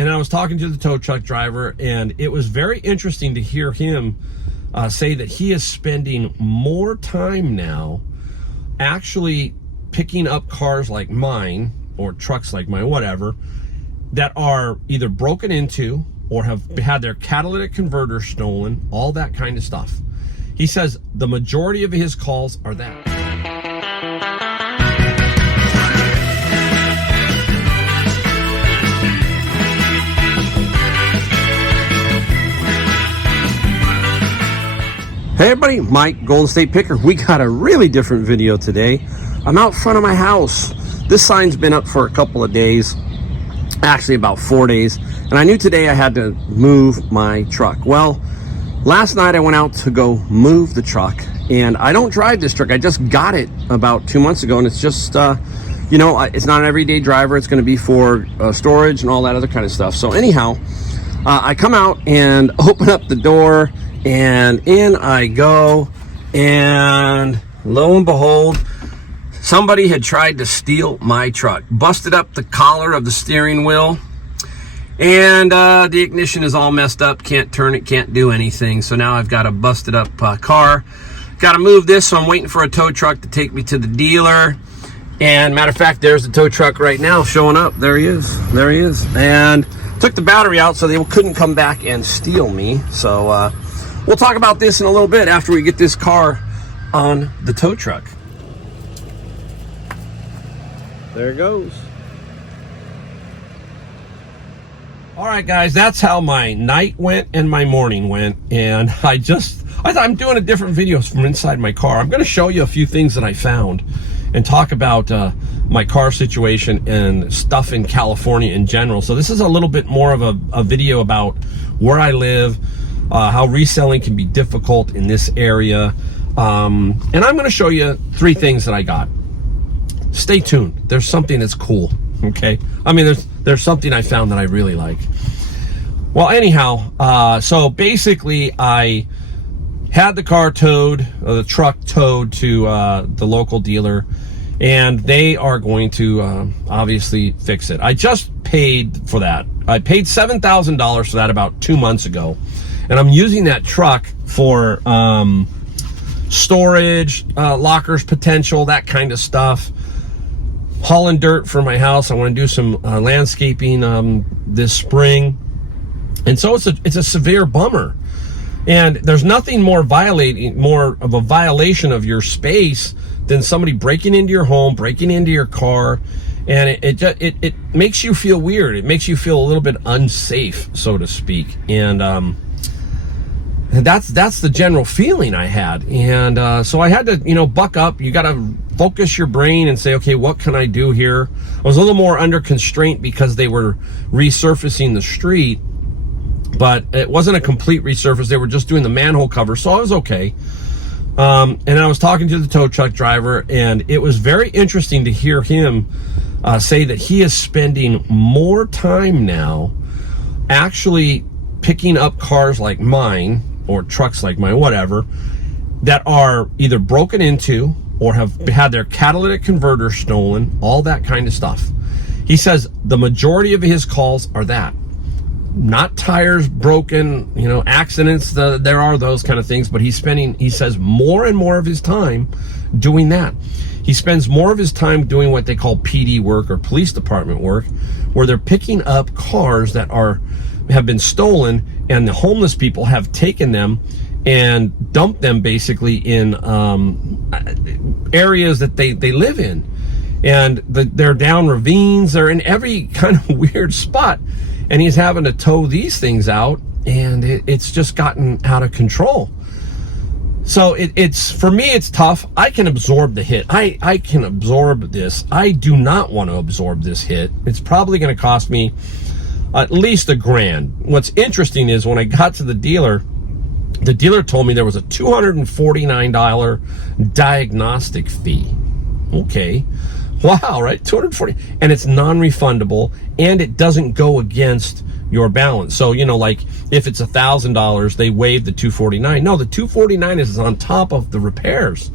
And I was talking to the tow truck driver, and it was very interesting to hear him say that he is spending more time now actually picking up cars like mine, or trucks like mine, whatever, that are either broken into or have had their catalytic converter stolen, all that kind of stuff. He says the majority of his calls are that. Hey everybody, Mike, Golden State Picker. We got a really different video today. I'm out front of my house. This sign's been up for a couple of days, actually about 4 days, and I knew today I had to move my truck. Well, last night I went out to go move the truck, and I don't drive this truck. I just got it about 2 months ago, and it's just, you know, it's not an everyday driver. It's going to be for storage and all that other kind of stuff. So anyhow, I come out and open up the door, and in I go, and lo and behold, somebody had tried to steal my truck. Busted up the collar of the steering wheel, and the ignition is all messed up. Can't turn it, can't do anything. So now I've got a busted up car. Got to move this, so I'm waiting for a tow truck to take me to the dealer. And matter of fact, there's the tow truck right now showing up. There he is. There he is. And took the battery out so they couldn't come back and steal me. So we'll talk about this in a little bit after we get this car on the tow truck. There it goes. All right, guys, that's how my night went and my morning went. And I thought I'm doing a different video from inside my car. I'm going to show you a few things that I found and talk about my car situation and stuff in California in general. So this is a little bit more of a video about where I live, how reselling can be difficult in this area. And I'm going to show you 3 things that I got. Stay tuned. There's something that's cool, okay? I mean, there's something I found that I really like. Well, anyhow, so basically I had the car towed, the truck towed to the local dealer, and they are going to obviously fix it. I just paid for that. I paid $7,000 for that about 2 months ago, and I'm using that truck for storage, lockers potential, that kind of stuff. Hauling dirt for my house. I want to do some landscaping this spring, and so it's a severe bummer. And there's nothing more of a violation of your space than somebody breaking into your home, breaking into your car, and it makes you feel weird. It makes you feel a little bit unsafe, so to speak. And that's the general feeling I had. And so I had to, you know, buck up. You got to focus your brain and say, okay, what can I do here? I was a little more under constraint because they were resurfacing the street, but it wasn't a complete resurface. They were just doing the manhole cover, so I was okay. And I was talking to the tow truck driver, and it was very interesting to hear him say that he is spending more time now actually picking up cars like mine, or trucks like mine, whatever, that are either broken into or have had their catalytic converter stolen, all that kind of stuff. He says the majority of his calls are that. Not tires broken, you know, accidents, there are those kind of things, but he's spending, he says, more and more of his time doing that. He spends more of his time doing what they call PD work, or police department work, where they're picking up cars that have been stolen, and the homeless people have taken them and dumped them basically in areas that they live in. And they're down ravines, they're in every kind of weird spot. And he's having to tow these things out, and it's just gotten out of control. So it's for me, it's tough. I can absorb the hit. I can absorb this. I do not want to absorb this hit. It's probably going to cost me at least $1,000. What's interesting is when I got to the dealer told me there was a $249 diagnostic fee. Okay. Wow, right? $240, and it's non-refundable, and it doesn't go against your balance. So, you know, like if it's $1,000, they waive the $249. No, the $249 is on top of the repairs.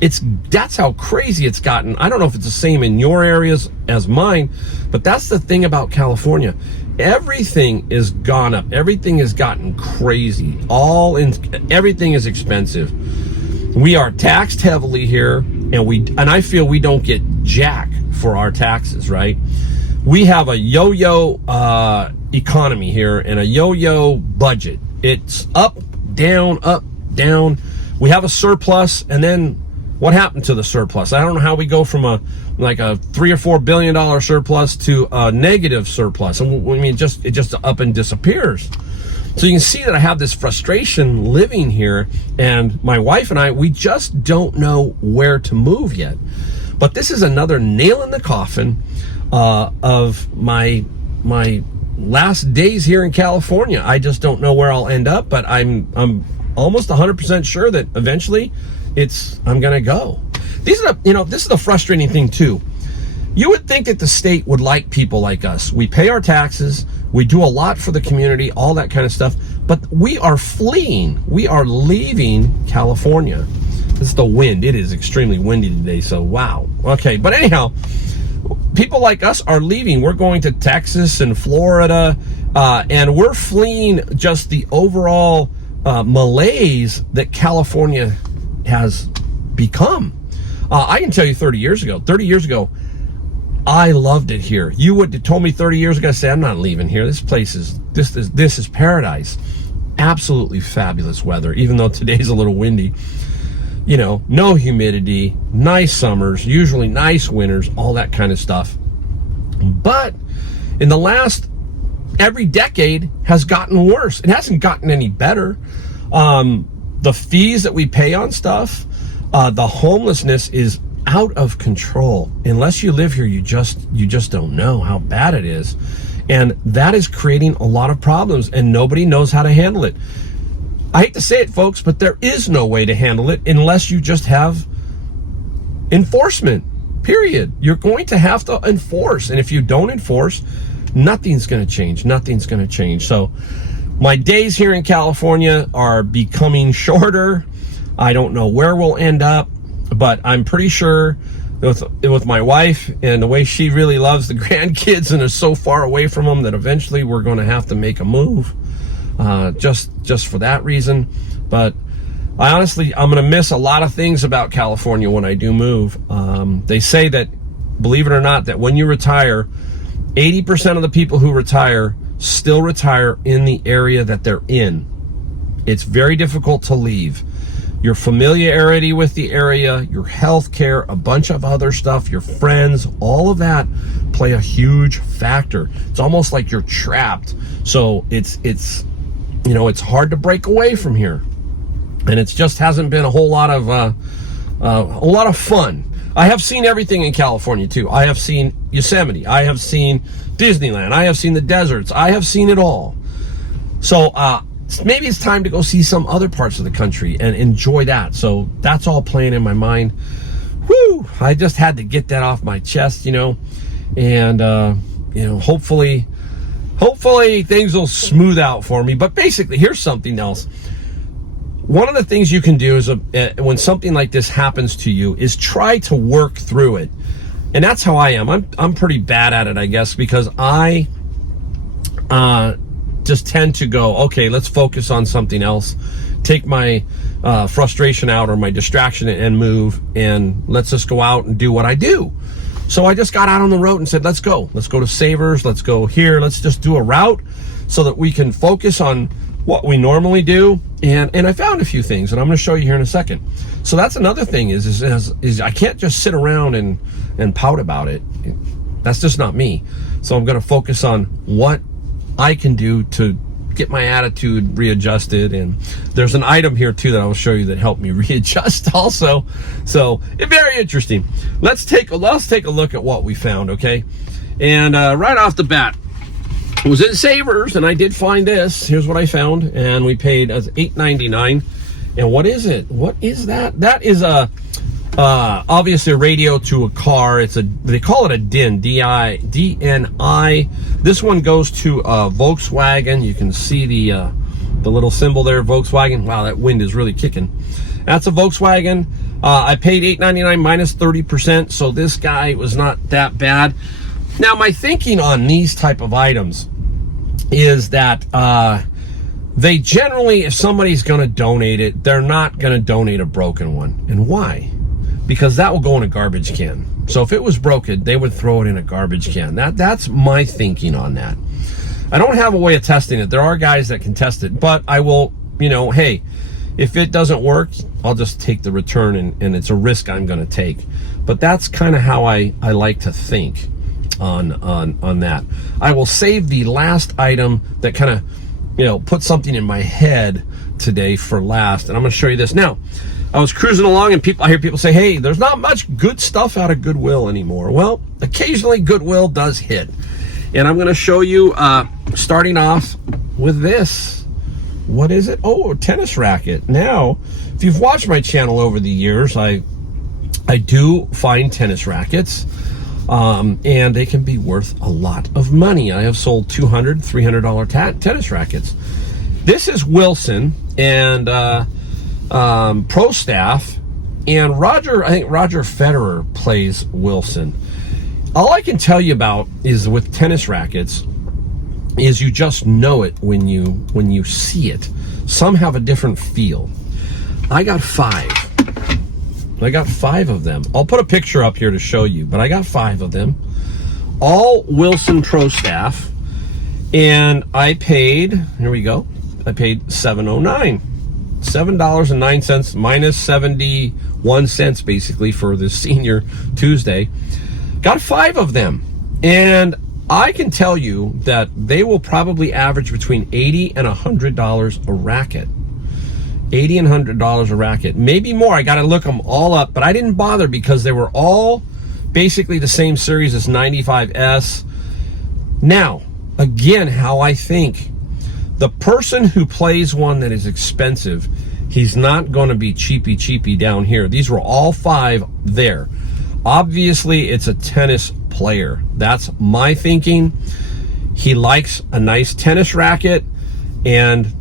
That's how crazy it's gotten. I don't know if it's the same in your areas as mine, but that's the thing about California. everything is gone up. Everything has gotten crazy. Everything is expensive. We are taxed heavily here, and I feel we don't get jack for our taxes, right? We have a yo-yo economy here and a yo-yo budget. It's up, down, up, down. We have a surplus, and then what happened to the surplus? I don't know how we go from a $3 or $4 billion surplus to a negative surplus. And I mean, it just up and disappears. So you can see that I have this frustration living here, and my wife and I, we just don't know where to move yet. But this is another nail in the coffin of my last days here in California. I just don't know where I'll end up, but I'm almost 100% sure that eventually I'm gonna go. This is the frustrating thing too. You would think that the state would like people like us. We pay our taxes, we do a lot for the community, all that kind of stuff, but we are fleeing. We are leaving California. This is the wind. It is extremely windy today, so wow. Okay, but anyhow, people like us are leaving. We're going to Texas and Florida, and we're fleeing just the overall malaise that California has become. I can tell you 30 years ago, I loved it here. You would have told me 30 years ago, I said, I'm not leaving here. This is paradise. Absolutely fabulous weather, even though today's a little windy. No humidity, nice summers, usually nice winters, all that kind of stuff. But in every decade has gotten worse. It hasn't gotten any better. The fees that we pay on stuff, the homelessness is out of control. Unless you live here, you just don't know how bad it is. And that is creating a lot of problems, and nobody knows how to handle it. I hate to say it, folks, but there is no way to handle it unless you just have enforcement, period. You're going to have to enforce. And if you don't enforce, nothing's going to change. Nothing's going to change. So my days here in California are becoming shorter. I don't know where we'll end up, but I'm pretty sure with my wife and the way she really loves the grandkids and is so far away from them that eventually we're going to have to make a move. Just for that reason. But I'm going to miss a lot of things about California when I do move. They say that, believe it or not, that when you retire, 80% of the people who retire still retire in the area that they're in. It's very difficult to leave. Your familiarity with the area, your health care, a bunch of other stuff, your friends, all of that play a huge factor. It's almost like you're trapped. So it's hard to break away from here, and it just hasn't been a whole lot of fun. I have seen everything in California too. I have seen Yosemite. I have seen Disneyland. I have seen the deserts. I have seen it all. So maybe it's time to go see some other parts of the country and enjoy that. So that's all playing in my mind. Whew! I just had to get that off my chest, and hopefully things will smooth out for me. But basically, here's something else. One of the things you can do is when something like this happens to you is try to work through it. And that's how I am. I'm pretty bad at it, I guess, because I just tend to go, okay, let's focus on something else. Take my frustration out or my distraction and move, and let's just go out and do what I do. So I just got out on the road and said, let's go to Savers, let's go here, let's just do a route so that we can focus on what we normally do. And I found a few things, and I'm going to show you here in a second. So that's another thing is I can't just sit around and pout about it. That's just not me. So I'm going to focus on what I can do to get my attitude readjusted. And there's an item here too that I will show you that helped me readjust also. So it's very interesting. Let's take a look at what we found, okay? And right off the bat, it was in Savers, and I did find this. Here's what I found, and we paid $8.99. And what is it? What is that? That is obviously a radio to a car. They call it a DIN, D-I-D-N-I. This one goes to a Volkswagen. You can see the little symbol there, Volkswagen. Wow, that wind is really kicking. That's a Volkswagen. I paid $8.99 minus 30%, so this guy was not that bad. Now, my thinking on these type of items is that they generally, if somebody's going to donate it, they're not going to donate a broken one. And why? Because that will go in a garbage can. So if it was broken, they would throw it in a garbage can. That's my thinking on that. I don't have a way of testing it. There are guys that can test it, but I will, hey, if it doesn't work, I'll just take the return, and it's a risk I'm going to take. But that's kind of how I like to think on that. I will save the last item that kind of, put something in my head today for last, and I'm going to show you this. Now, I was cruising along, and I hear people say, hey, there's not much good stuff out of Goodwill anymore. Well, occasionally Goodwill does hit. And I'm going to show you, starting off with this. What is it? Oh, a tennis racket. Now, if you've watched my channel over the years, I do find tennis rackets, and they can be worth a lot of money. I have sold $200, $300 tennis rackets. This is Wilson and Pro Staff, and I think Roger Federer plays Wilson. All I can tell you about is with tennis rackets is you just know it when you see it. Some have a different feel. I got 5 of them. I'll put a picture up here to show you, but I got 5 of them, all Wilson Pro Staff, and I paid, here we go, I paid $7.09, $7.09 minus 71 cents basically for this Senior Tuesday. Got 5 of them, and I can tell you that they will probably average between $80 and $100 a racket. $80 and $100 a racket, maybe more. I got to look them all up, but I didn't bother because they were all basically the same series as 95S. Now, again, how I think. The person who plays one that is expensive, he's not going to be cheapy down here. These were all 5 there. Obviously, it's a tennis player. That's my thinking. He likes a nice tennis racket, and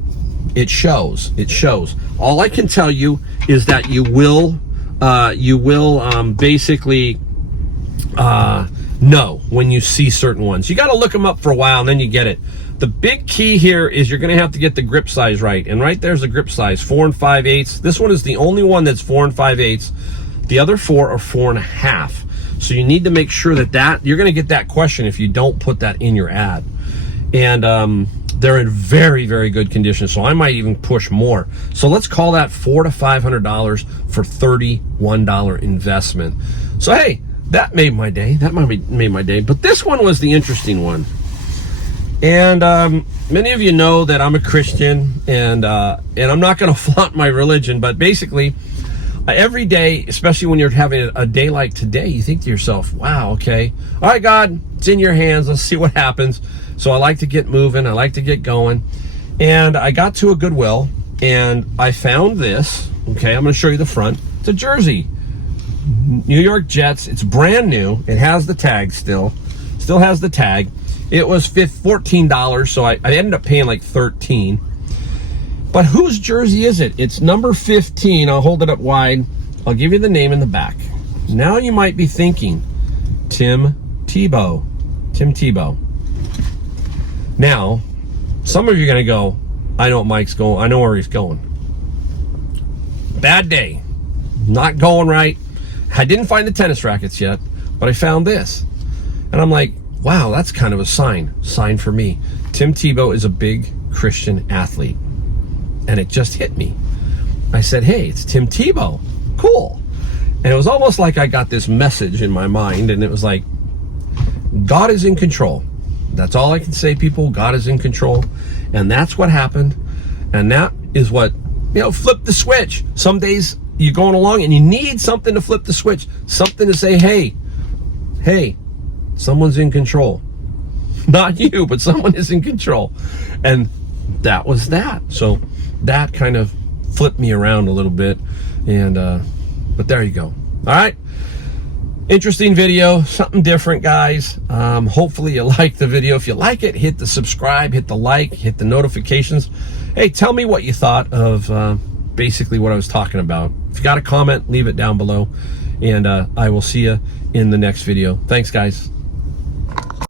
it shows. It shows. All I can tell you is that you will basically know when you see certain ones. You got to look them up for a while, and then you get it. The big key here is you're going to have to get the grip size right. And right there's the grip size, 4 5/8. This one is the only one that's 4 5/8. The other 4 are 4 1/2. So you need to make sure that you're going to get that question if you don't put that in your ad. And they're in very, very good condition. So I might even push more. So let's call that $400 to $500 for $31 investment. So hey, that made my day. That made my day. But this one was the interesting one. And many of you know that I'm a Christian, and I'm not going to flaunt my religion, but basically, every day, especially when you're having a day like today, you think to yourself, wow, okay, all right, God, it's in your hands. Let's see what happens. So I like to get moving. I like to get going. And I got to a Goodwill, and I found this. Okay, I'm going to show you the front. It's a jersey. New York Jets. It's brand new. It has the tag still has the tag. It was $14, so I ended up paying like $13. But whose jersey is it? It's number 15. I'll hold it up wide. I'll give you the name in the back. Now you might be thinking, Tim Tebow. Tim Tebow. Now, some of you are going to go, I know what Mike's going. I know where he's going. Bad day. Not going right. I didn't find the tennis rackets yet, but I found this. And I'm like, wow, that's kind of a sign for me. Tim Tebow is a big Christian athlete. And it just hit me. I said, hey, it's Tim Tebow. Cool. And it was almost like I got this message in my mind, and it was like, God is in control. That's all I can say, people. God is in control. And that's what happened. And that is what, flip the switch. Some days you're going along and you need something to flip the switch. Something to say, hey, someone's in control. Not you, but someone is in control. And that was that. So that kind of flipped me around a little bit. And but there you go. All right. Interesting video, something different, guys. Hopefully you like the video. If you like it, hit the subscribe, hit the like, hit the notifications. Hey, tell me what you thought of basically what I was talking about. If you got a comment, leave it down below. And I will see you in the next video. Thanks, guys.